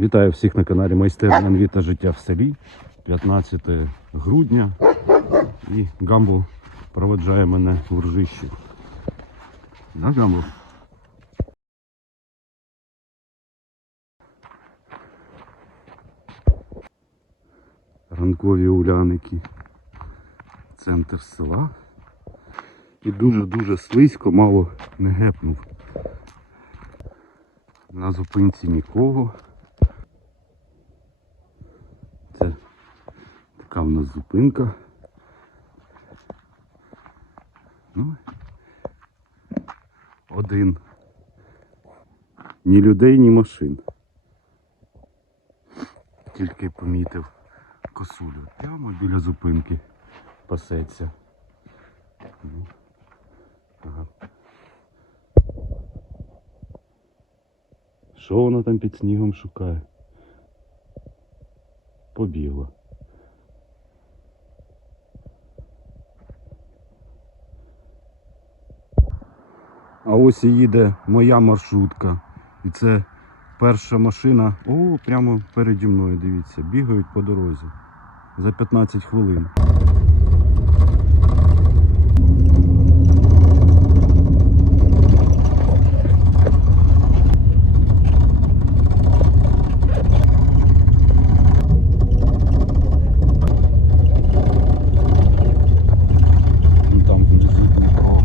Вітаю всіх на каналі Майстерня Віта Життя в селі. 15 грудня. І Гамбо проведжає мене в ржищі. Да, Гамбо? Ранкові уляники. Центр села. І дуже-дуже слизько, мало не гепнув. На зупинці нікого. Це така в нас зупинка. Ну, один. Ні людей, ні машин. Тільки помітив косулю. Прямо біля зупинки пасеться. Ну, Ага. Що вона там під снігом шукає? Побігла. А ось і їде моя маршрутка. І це перша машина. О, прямо переді мною, дивіться, бігають по дорозі. За 15 хвилин. Ну, Там внизу Дніпро.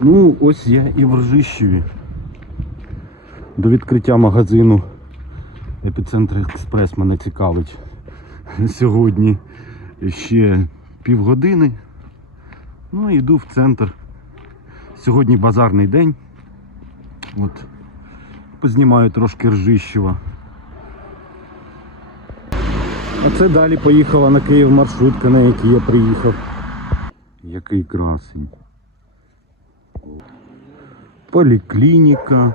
Ну, ось я і в Ржищеві. До відкриття магазину Епіцентр Експрес мене цікавить сьогодні ще півгодини. Ну, йду в центр. Сьогодні базарний день. От. Познімаю трошки Ржищева. А це далі поїхала на Київ маршрутка, на якій я приїхав. Який красень. Поліклініка.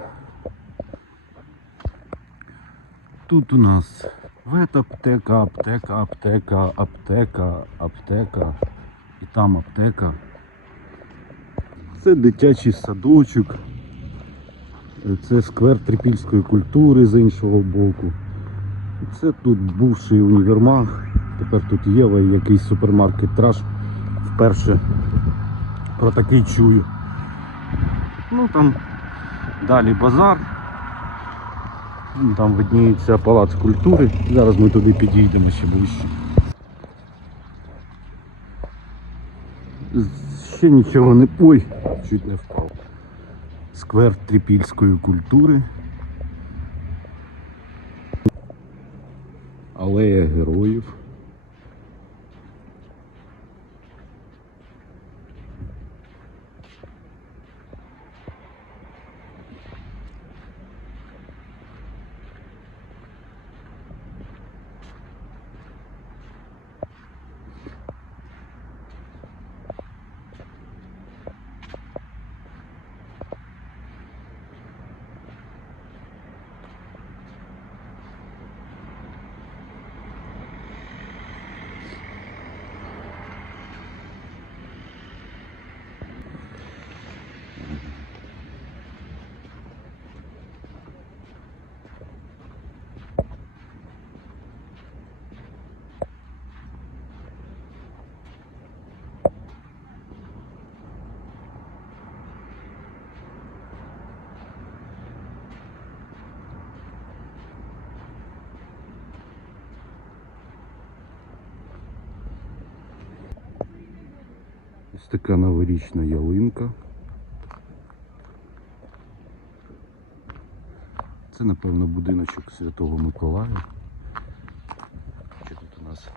Тут у нас ветаптека, аптека, аптека, аптека, аптека. І там аптека. Це дитячий садочок. Це сквер трипільської культури з іншого боку. Це тут бувший універмаг. Тепер тут Єва і якийсь супермаркет траш. Вперше про такий чую. Ну там далі базар. Ну, Там видніється палац культури. Зараз ми туди підійдемо ще ближче. Ще нічого не... Ой, чуть не впав. Сквер трипільської культури. Алея героїв. Ось така новорічна ялинка. Це, напевно, будиночок Святого Миколая. Що тут у нас?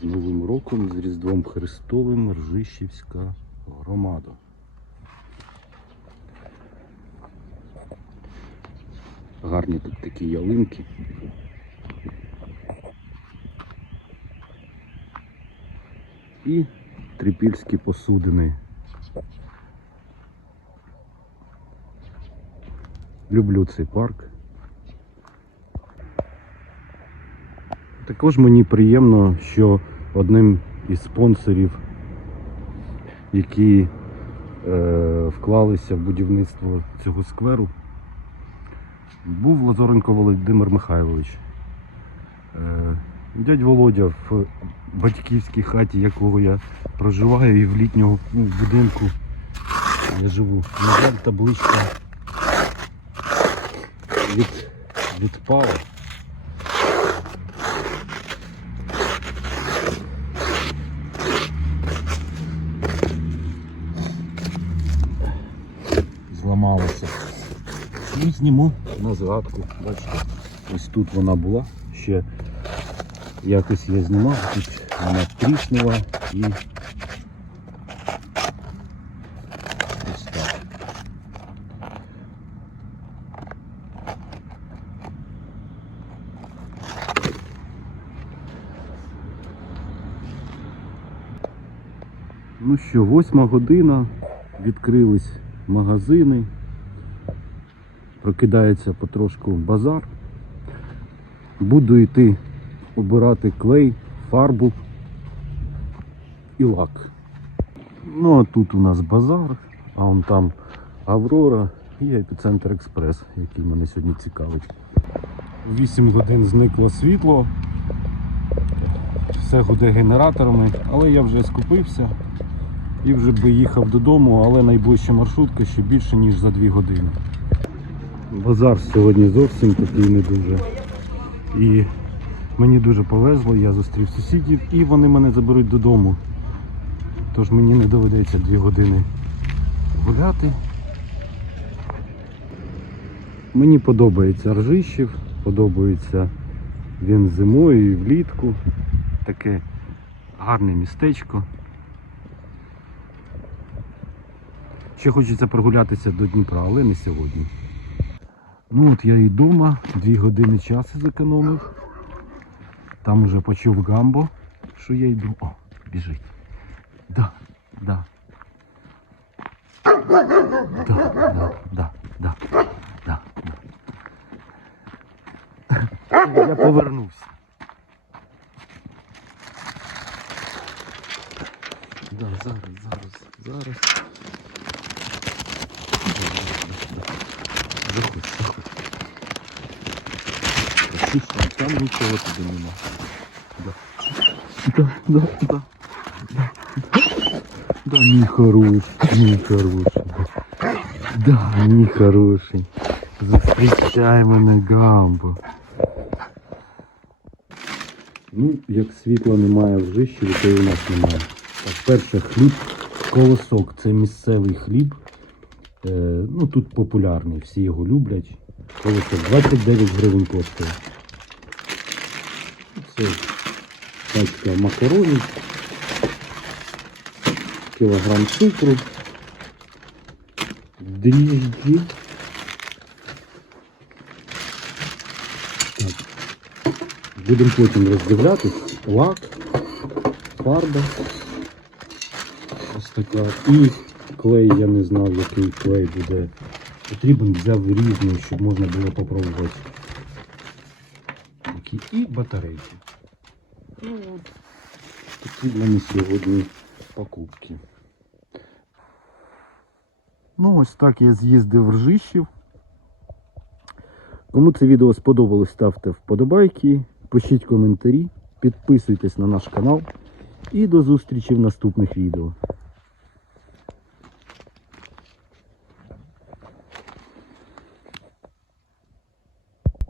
З Новим роком, з Різдвом Христовим Ржищівська громада. Гарні тут такі ялинки. І трипільські посудини. Люблю цей парк. Також мені приємно, що одним із спонсорів, які е, вклалися в будівництво цього скверу, був Лазоренко Володимир Михайлович. Е, дядь Володя в батьківській хаті, якого я проживаю, і в літнього ну, будинку я живу. На жаль, табличка від, відпала. Зламалася. І зніму на згадку. Бачите, ось тут вона була. Ще якось я знімав, тут вона тріснула і ось так. Ну що, восьма година, відкрились магазини, прокидається потрошку базар. Буду йти обирати клей, фарбу і лак. Ну а тут у нас базар, а вон там Аврора і епіцентр Експрес, який мене сьогодні цікавить. У 8 годин зникло світло, все гуде генераторами, але я вже скупився і вже би їхав додому, але найближча маршрутка ще більше, ніж за 2 години. Базар сьогодні зовсім такий не дуже. І мені дуже повезло, я зустрів сусідів і вони мене заберуть додому. Тож мені не доведеться 2 години гуляти. Мені подобається Ржищів, подобається він зимою і влітку. Таке гарне містечко. Ще хочеться прогулятися до Дніпра, але не сьогодні. Ну от я і вдома, дві години часу зекономив. Там уже почув гамбо, що я йду. О, біжить. Да, да. Да, да, да, да, да, да. Я повернувся. Да, зараз, зараз, зараз. Заходь, заходь. Там нічого туди нема. Да, да, да. Да, да мій хороший, мій хороший. Да, мій хороший. Зустрічай мене гамбо. Ну, як світла немає в Жищеві, то і у нас немає. Так, перше хліб, колосок. Це місцевий хліб. Е, ну тут популярний, всі його люблять. Колосок 29 гривень коштує. Це пачка макаронів, кілограм цукру, дріжджі. Так. Будемо потім роздивлятись. Лак, фарба. Ось така. І клей, я не знав, який клей буде потрібен, взяв різний, щоб можна було попробувати. І батарейки. Ну, от. Такі в мене сьогодні покупки. Ну, ось так я з'їздив в Ржищів. Кому це відео сподобалось, ставте вподобайки, пишіть коментарі, підписуйтесь на наш канал і до зустрічі в наступних відео.